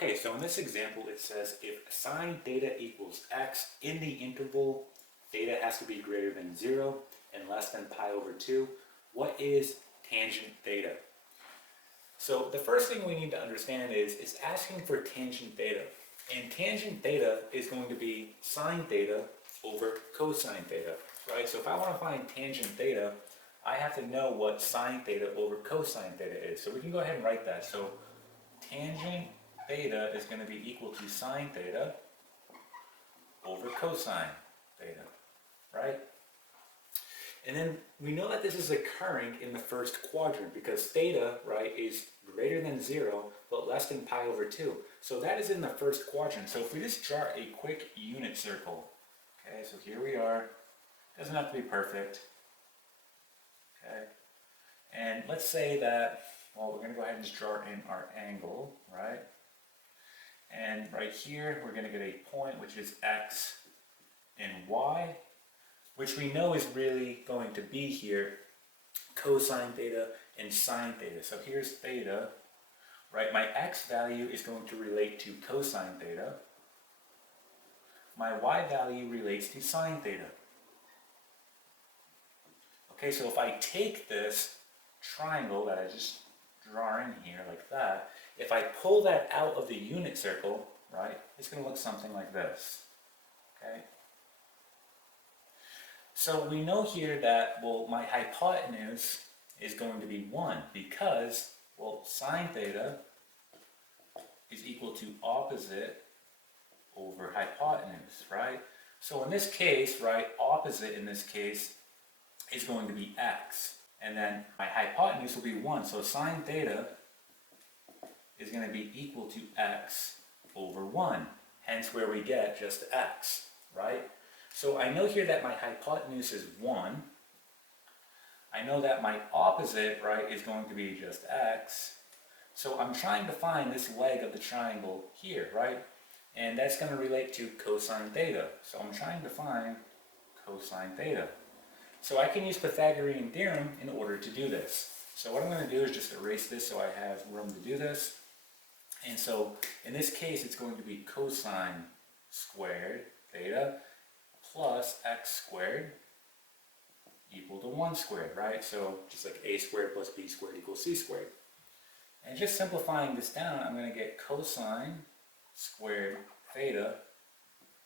Okay, so in this example it says if sine theta equals x in the interval theta has to be greater than 0 and less than pi over 2, what is tangent theta? So the first thing we need to understand is it's asking for tangent theta. And tangent theta is going to be sine theta over cosine theta, right? So if I want to find tangent theta, I have to know what sine theta over cosine theta is. So we can go ahead and write that. So tangent theta is going to be equal to sine theta over cosine theta, right? And then we know that this is occurring in the first quadrant because theta, right, is greater than 0 but less than pi over 2. So that is in the first quadrant. So if we just draw a quick unit circle, okay, so here we are. Doesn't have to be perfect, okay? And let's say that, well, we're going to go ahead and just draw in our angle, right? And right here, we're going to get a point which is x and y, which we know is really going to be here cosine theta and sine theta. So here's theta, right? My x value is going to relate to cosine theta. My y value relates to sine theta. Okay, so if I take this triangle that I just draw in here like that, if I pull that out of the unit circle, right, it's going to look something like this. Okay? So we know here that, well, my hypotenuse is going to be 1 because, well, sine theta is equal to opposite over hypotenuse, right? So in this case, right, opposite in this case is going to be x. And then my hypotenuse will be 1. So sine theta is going to be equal to x over 1. Hence where we get just x, right? So I know here that my hypotenuse is 1. I know that my opposite, right, is going to be just x. So I'm trying to find this leg of the triangle here, right? And that's going to relate to cosine theta. So I'm trying to find cosine theta. So I can use Pythagorean theorem in order to do this. So what I'm going to do is just erase this so I have room to do this. And so in this case it's going to be cosine squared theta plus x squared equal to 1 squared, right? So just like a squared plus b squared equals c squared. And just simplifying this down, I'm going to get cosine squared theta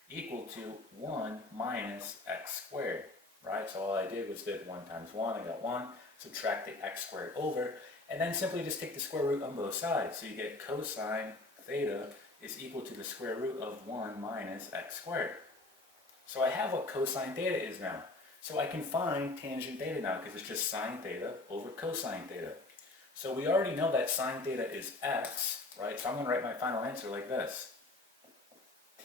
equal to 1 minus x squared, right? So all I did was did 1 times 1, I got 1, subtract the x squared over, and then simply just take the square root on both sides. So you get cosine theta is equal to the square root of 1 minus x squared. So I have what cosine theta is now. So I can find tangent theta now because it's just sine theta over cosine theta. So we already know that sine theta is x, right? So I'm going to write my final answer like this.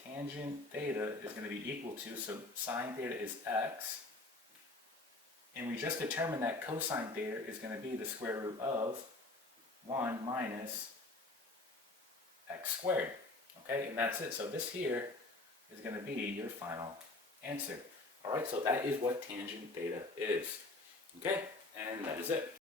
Tangent theta is going to be equal to, so sine theta is x. And we just determined that cosine theta is going to be the square root of 1 minus x squared. Okay, and that's it. So this here is going to be your final answer. Alright, so that is what tangent theta is. Okay, and that is it.